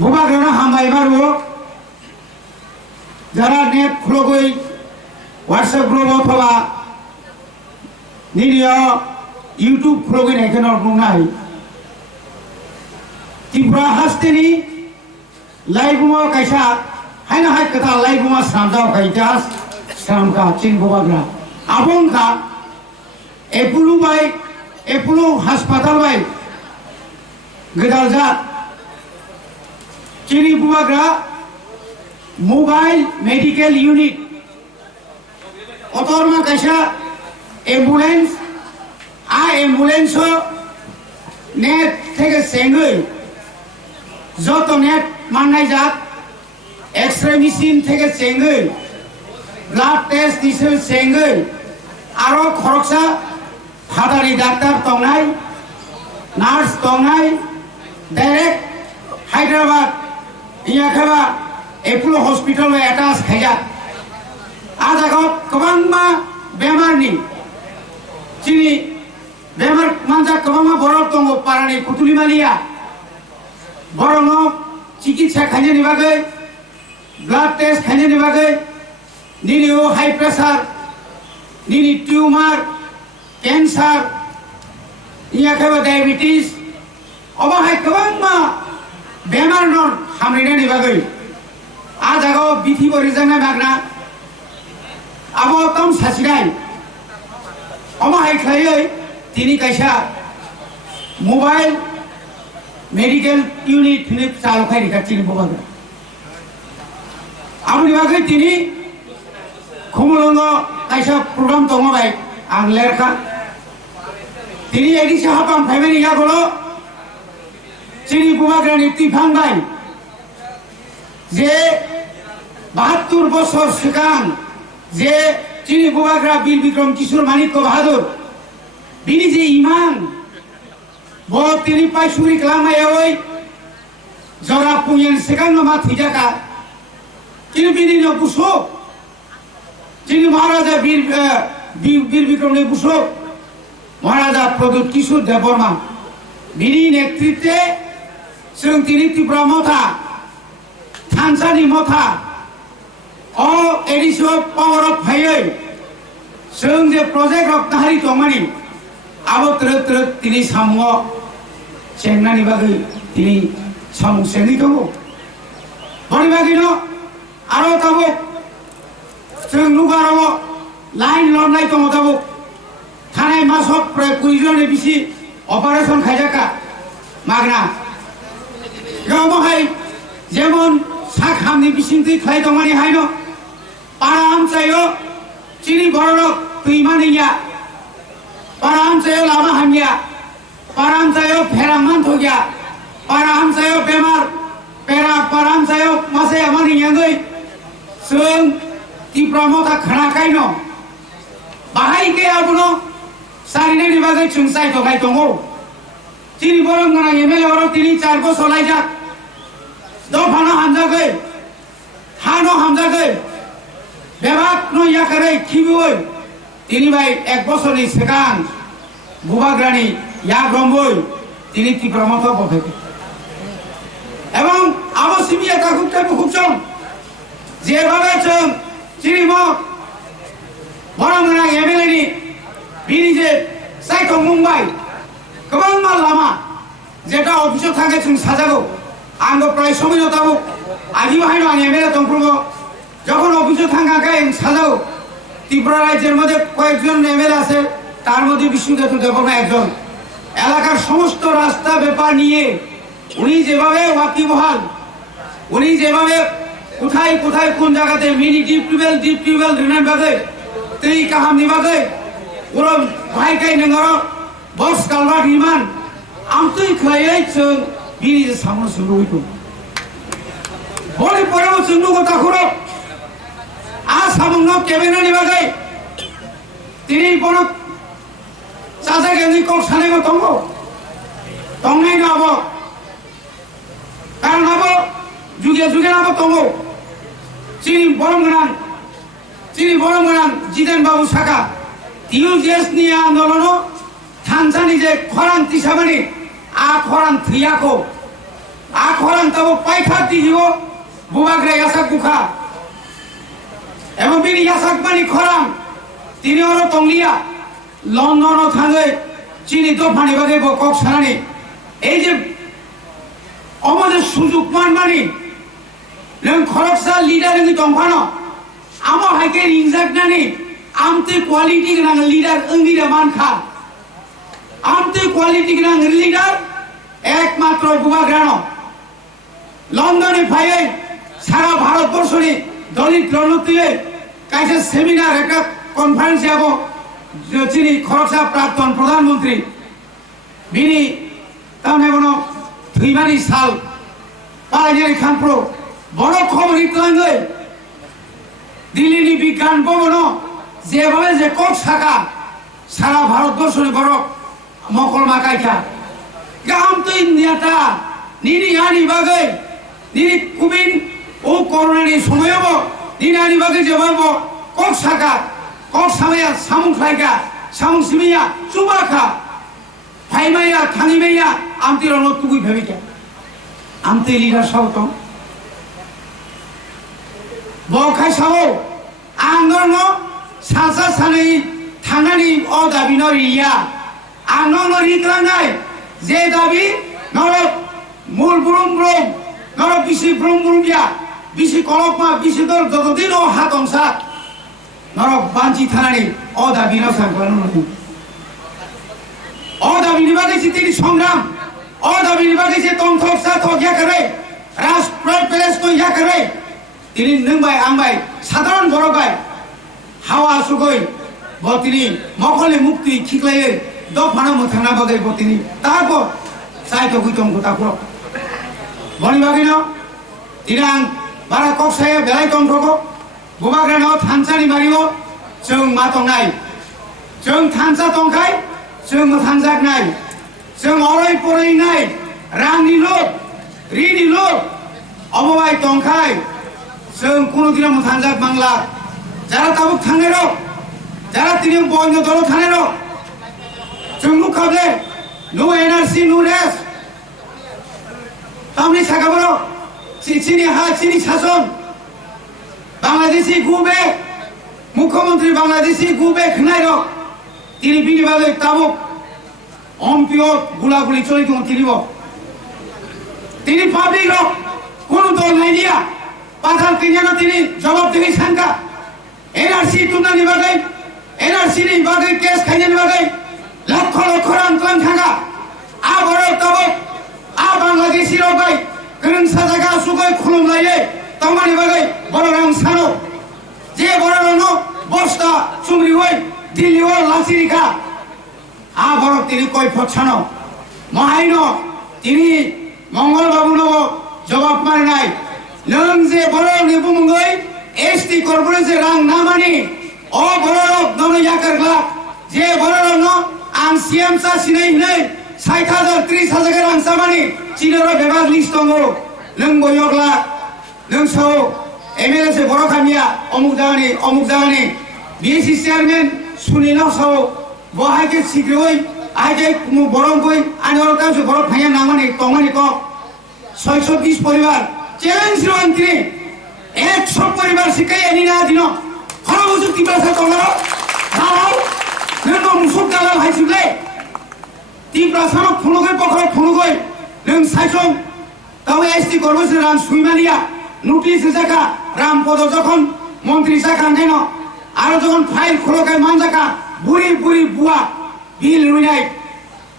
বুবাগ্রানা হামবাইবারও যারা net খুলগই WhatsApp group অথবা নিরিয় YouTube খুলগই নাইখেন বুंनाय Tripura हास्तेनि लाइबुमा कायसा हायना हाय कथा लाइबुमा सामजाव कायजास सामका चिन बुबाग्रा आबंका एपुलु बाय एपुलु हास्पाताल बाय गदालजा चिनी बुबाग्रा मोबाइल मेडिकल यूनिट अतरमा कायसा एम्बुलेंस आ एम्बुलेंस नेट থেকে সেঙ্গই যত নেট মাননাই যাক এক্সরে মেশিন থেকে সেঙ্গই ব্লাড টেস্ট দিছে সেঙ্গই আরো খরচা ফাদারি ডাক্তার তংনাই নার্স তংনাই ডাইরেক্ট হায়দ্রাবাদ ইয়াখাবা एपोलो हॉस्पिटल में अटैच खाया आज आगत कबांमा बेमारनि चिनि बेमार मानजा कबांमा बरफ दंगो पारानि कुतुलिमालिया बरनो चिकित्सा खायनायनि बागै ब्लाड टेस्ट खायनायनि बागै निनिओ हाई प्रेसार निनि ट्यूमार कैंसर इयाखेबा डायबिटीज अबाहाय कबांमा बेमार नन हामरिनायनि बागै आज आगो बिथि बरिजाना मागना आबो तम सासिनाय अमाहाय खायै तिनि कायसा मोबाइल मेडिकल यूनिट नि चालुखाय रिखा तिनि बबाग्रा आबनि बागै तिनि खमलंग कायसा प्रग्राम दङबाय आं लेरखा तिनि एदिसा हाबाम फायमानि यागलो तिनि बबाग्रानि तिफांबाय जे 72 বছর सिगां जे चिनी बुबाग्रा बीर विक्रम किशोर मानिक्य बाहादुर बिनि जे इमान बो तिनि पाइसुरि खालामनायावै जरा पुयेन सिगां मा थैजाका चिनि बिनि न बुसो चिनि महाराजा बीर विक्रम ने बुसो महाराजा प्रदुत किशोर देवबर्मा बिनि नेतृत्वे जों तिनि त्रिपुरा मथा थानसानि मथा अ एडिसो पावर अफ फायै जों जे प्रोजेक्ट रक्तहारि दंमानि आबो त्रक त्रक तिनि सामु सेंनानि बागै तिनि सामु सेंनि दङ बनि बागैनो आरो ताबो जों नुगाराव लाइन लनाय दङ ताबो थानाय मासक प्राय 20 जन बिसि अपारेशन खायजाका मागना गावहाय जेमन साखामनि बिसिंथि खाय दंमानि हायनो पाराम चायो चिनि बरक दैमानिया पाराम चायो लामा हामिया पाराम चायो फेरामान थगिया पाराम चायो बेमार पेरा पाराम चायो मासे आमानि यांगै जों त्रिपुरा मथा खानाखायनो बाहाय गैयाबनो सारिनायनि बागै जों सायथ'खाय दङ चिनि बरम गोनां एमएलए अराव तिनि 4 बोसोर लायजा दफानो हामजागै हानो हामजागै बेबाक नो याकरै खिबुय तिनि बाय 1 बोसोरनि सिगां बुबाग्रानि याग्रमबय तिनि त्रिपुरा मथा बफायखै এবং আবসিমিয়া কাকুকটা খুবচম যেভাবে जों চিনি মক বরংনা এমএলএ नि बिनि जे सायथ' मुंबाय गोबां माल लामा जेटा अफिसाव थांगे जों साजागौ आंगो प्राय समय ताबो आजि बाहायनो आं एमएलए दंफ्रगो যখন অফিসে থাকাকে সাজাও ত্রিপুরা রাজ্যের মধ্যে কয়েকজন এমএলএ আছে তার মধ্যে বিষ্ণুদত্ত দেববর্মা একজন এলাকার সমস্ত রাস্তা ব্যাপার নিয়ে উনি যেভাবে ওয়াকিবহাল উনি যেভাবে কোথায় কোথায় কোন জায়গাতে মিনি ডিপ টিউবওয়েল রিনার বাগে তেই কাহাম নিবাগে ওরা ভাইকাই নঙ্গর বস কালভার্ট নির্মাণ আমতই খাইয়াই जों बिनि सामनो सुरु हइतो बलि परेव जों नुगो ताखुरो आ सामनो केबिनेटनि बागै तिनि बनो साजा गेनि कक सानायबो दंगो दंनाय नाबो कारण नाबो जुगे जुगे नाबो दंगो चिनि बरम गोनां जिदेन बाबु साका टिउजेस नि आन्दोलनो थानसानि जे खरान तिसामानि आ खरान थैयाखौ आ khorang tabo paikha tijibo bubagra yasak bukha এবং বিনি ইয়াসাক মানি খরাম তিনি হলো তংলিয়া লন্ডন থাঙ্গে চিনি তো ফানি বাগে কক সারানি এই যে আমাদের সুযোগ মান মানি নং খরকসা লিডার নgi দংফানো আমো হাইকে রিংজাক নানি আমতে কোয়ালিটি গোনাं লিডার अंगिरा मानखा আমতে কোয়ালিটি গোনাं লিডার একমাত্র বুবাগ্রানো লন্ডনে ফাইয়ে সারা ভারতবর্ষে দলিত রণতীরে কাইছে সেমিনার একটা কনফারেন্স যাবো যিনি খরকসা প্রাক্তন প্রধানমন্ত্রী বিনি তামনে বনো ধুইমারি সাল পালাইজারি খানপ্রো বড় খবর ইতলাঙ্গে দিল্লিনি বিজ্ঞান ভবন যেভাবে যে কক শাখা সারা ভারতবর্ষে বড় মকল মাকাইখা গাম তো ইন্ডিয়াটা নিনি আনি বাগে নিনি কুবিন ও করোনানি সময়ব নিনি আনি বাগে যেভাবে কক শাখা কক সামায়া সামুং খাইকা সামুং সিমিয়া চুবাখা ফাইমাইয়া থাঙিমাইয়া আমতি রণ তুগুই ভেবিকা আমতি লিডার সবত বখাই সাবো আন্দোলন সাসা সাनै থানানি অ দাবি নরিয়া আন্দোলন রিক্লাঙ্গাই যে দাবি নরক মূল ব্রুম ব্রুম নরক বিসি ব্রুম ব্রুমিয়া বিসি কলকমা বিসি দর যতদিন ও হাতংসা নরক বাঞ্চি থানানি অ দাবি নসাংবানো অ দাবি নিবাগেছি তিনি সংগ্রাম অ দাবি নিবাগেছি তংথক সাথক ইয়া করে রাষ্ট্র প্রেস তো ইয়া করে তিনি নংবাই आंबाय সাধারণ বড়বাই হাওয়া সুগই বতিনি মকলে মুক্তি খিকলায়ে দফানা মথানা বাগै বতিনি তারপর সাইতো গুইতম গতাপুর বনি বাগিনো তিনাং বারা ককসায়ে বেলাই তংथको बुबाग्रानाव थानसानि मारियो जों मातंनाय जों थानसा तंखाय जों थानजागनाय जों अराय परायनाय रांनि लोभ रिनि लोभ अबबाय तंखाय जों कोनो दिना थानजाग बांला যারা তাবুক থানে রো যারা তিনি বন্ধ দল থানে রো जों नुखाबले नो एनआरसी नो रेस तामनि सागाबरो चिनि हा चिनि शासन बांग्लादेशी गुबे मुख्यमंत्री बांग्लादेशी गुबे खनाय रो তিনি বিনি বাগে তাবুক অম্পিও গুলাগুলি চলি তিনি পাবলিক রো কোন দল নাই দিয়া পাথাল কিনানো তিনি জবাব দিবি শঙ্কা এনআরসি তুনানি বাগে এনআরসি নি বাগে কেস খাইনি বাগে লক্ষ লক্ষ রাম ক্লাম থাকা আ বড় তাবুক আ বাংলাদেশি রো গাই গরং সাজাগা সুগই খুলুম লাইয়ে তমানি বাগে বড় রাম সানো যে বড় রনো বস্তা চুমরি হই দিল্লি ও লাসিরিকা আ বড় তিনি কই ফছানো মহাইন তিনি মঙ্গল বাবু নব জবাব মারে নাই নং যে বড় নিবুমঙ্গই এসটি কর্পোরেশন রাং না মানি ও বড় নন ইয়াকারলা যে বড় ন আং সিএম সা সিনাই নাই 60,000 30,000 রাং সামানি চিনর বেবাদ লিস্ট দङ নং বয়গলা নং সौ এমএলএ সে বড় খামিয়া অমুক জাগানি বিএসসি চেয়ারম্যান সুনিল সौ বহাকে সিগ্রই আইকে বড় কই আনর কাছে বড় ফাইয়া না মানি তমানি ক 620 পরিবার চ্যালেঞ্জ মন্ত্রী 100 পরিবার শিখাই এনি না দিন খরবসু কি ভাষা তোমরা দাও নং মুসুক দালাল হাইসুলে তি প্রাসানো ফুনুগৈ পখর ফুনুগৈ নং সাইসং তাও এসটি কর্মসূচি রাম সুইমালিয়া নোটিশ জাকা রাম পদ যখন মন্ত্রী জাকা দেন আর যখন ফাইল খোলকায় মানজাকা বুড়ি বুড়ি বুয়া বিল রুইনাই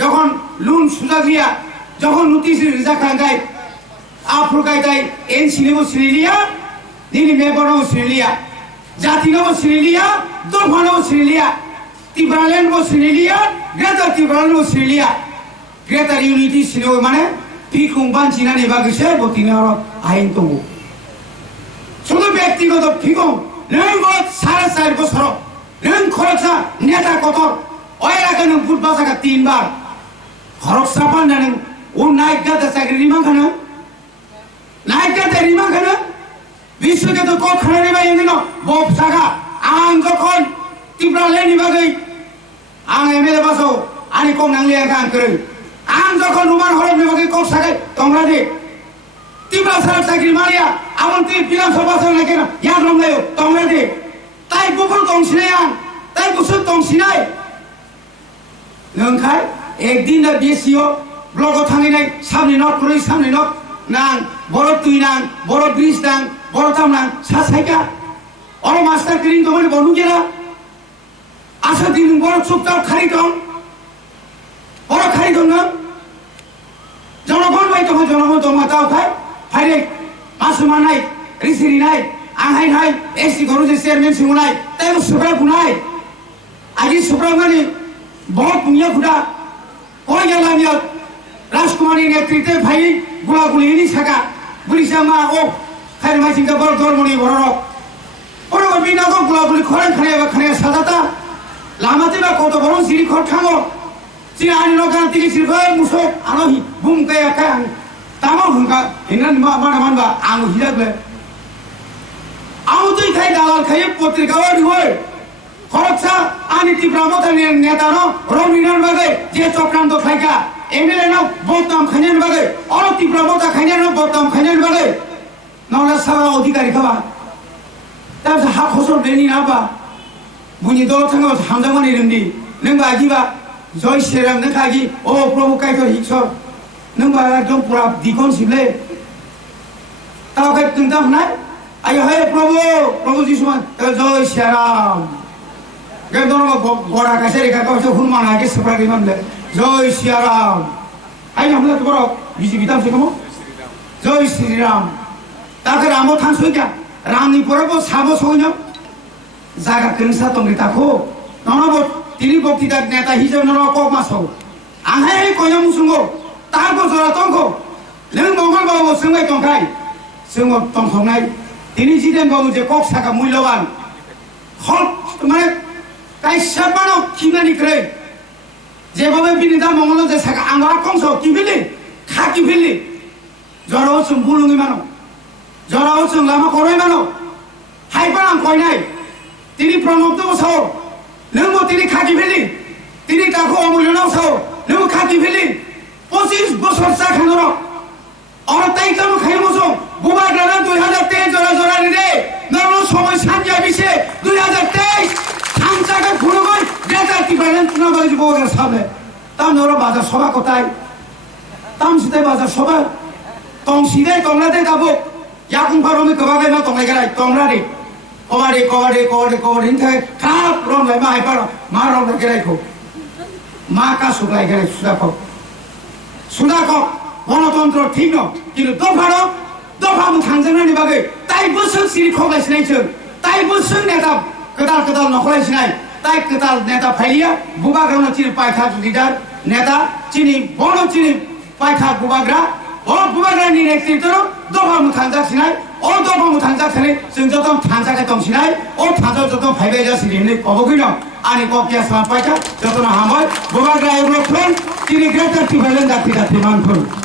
যখন লুন সুজাগিয়া যখন নোটিশ জাকা গায় আফ্রিকায় তাই এন সিনেমো সিরিলিয়া দিনি মেবরও সিরিলিয়া জাতিনও সিরিলিয়া দফানও সিরিলিয়া তিব্রাল্যান্ডও সিরিলিয়া গ্রেটার তিব্রাল্যান্ডও সিরিলিয়া গ্রেটার ইউনিটি সিনেমা মানে পিকুং বানচিনানি বাগিসে বতিনার আইন দङ শুধু ব্যক্তিগত ফিগং নং 4.5 বছর নং খরকসা নেতা কত ওইরাকে নং ফুট বাসাকা 3 বার খরকসা পান্ডা নং ও নাইকাতে চাকরি রিমা খানা নাইকাতে রিমা খানা বিশ্বকে তো ক খানানি বাই দিন বব সাগা আং যখন তিব্রাল্যান্ডনি বাগै আং এমএলএ বাসো আনি কম নাংলিয়া গান করে আং যখন রুমান হরমনি বাগै ক সাগাই তোমরা দে Tibra sarak sakri Maria, awan ti bilang sobat sarak lagi na, yang rom layo, tong lagi, tai bukul tong sinayang, tai busuk tong sinay, lengkai, ekdin dah biasio, blog tangi naik, samni nok, kurui samni nok, nang, borot tui nang, borot bris nang, borot tam nang, sasai orang master kering tu mana bonu kira, asal di borot sukta kari dong, borot kari dong nang, jangan kon baik tu jangan kon mata ukai. Hari masuk mana? Risiri naik, angai naik, esti guru je chairman singu naik, tapi supra punai. Aji supra mana? Bahut punya kuda. Kau yang lambat, Rajkumar ini netrite bhai gula guli ini saka, guli sama oh, hari macam tu baru dor muni borok. Orang berbina kau gula guli koran kaya sadata, lama tiba kau tu baru siri kau thango. Cina ani lokan tinggi sirkai musok, alohi bum kaya. Tamu hingga ini mana angu hidup le. Angu tu ikai dalal kai potri kawal dihoy. Koroksa ani Tibra mota neta no rominan bagai je cokram to kai ka. Emile no botam khanyan bagai. Orang Tibra mota khanyan no botam khanyan bagai. Naula sawa odhikari kawa. Tapi hak khosor beni apa? Bunyi dolo tangga hamzamani rendi. Nengba ajiba joy seram nengkagi. Oh Prabhu kai to hiksor. Nengba jom pura dikon sible, tahu kan tentang mana? Ayah hai Prabhu Jisuman, Joy Siaram. Kan orang gora kasih mereka kau tu hulman lagi seperti mana? Joy Siaram. Ayah mana tu orang biji bitam sih kamu? Joy Siaram. Tahu kan Ramo than suika, Ram ni Prabhu sabo soalnya, jaga kerja tu kita ko. Nona bot tini bot tidak neta hijau nona kok masuk. Angai kau yang musuh Tahu soal tongko, leng bongkol bawa sungai tongkai, sungai tongkongai. Ini jidan bawa je kok saka mulawan. Hot, mana? Kai siapa no kina ni kere? Je bawa bini dah mongol je saka anggar kongso kibili, kaki bili. Jorau sumbulungi mano, jorau sung lama koroi mano. Hai parang koi nai. Tini promote tu sahur, leng mo tini kaki bili, tini taku amulunau sahur, leng mo kaki bili. 25 বছর চা খানো আর তাই তো খাই মজো বুবা গ্রাম 2023 জোড়া রে নরম সময় সাঞ্জা বিছে 2023 সাঞ্জাকে ঘুরে গই ডেটা কি বলেন না বাজি বউের সামনে তাম নরম বাজার সভা কোথায় তাম সিতে বাজার সভা তং সিদে তংলাতে গাবো ইয়াকুম ফারমে কবাগে না তংলাই গাই তংরা রে কবারে হিনথায় খারাপ রং লাই মাই পার মা রং গেলাই খো মা কা সুলাই গেলাই সুদা খো Sudako, gণতন্ত্র ঠিক ন, কিন্তু দফা মুথাংজोंनि बागै তাই बोसोर सिरि खगायसिनायसो তাই बोसोर नेता कदाल नखलायसिनाय তাই कदाल नेता फाइलिया बुबाग्रानो चिनि पाइथा लिडार नेता चिनि बनो चिनि पाइथा बुबाग्रा ओ बुबाग्रानि नेतृत्व दफा मुथांजासिनाय ओ दफा मुथांजासिनाय जों जतन थांजाखै दंसिनाय ओ थांजाव जतन फाइबाय जासिनि अबगिनो आनि कपिया सान पाइथा जतन हामबाय बुबाग्रा एवलखन चिनि ग्रेटर टिभाइलेन जाति मानफोर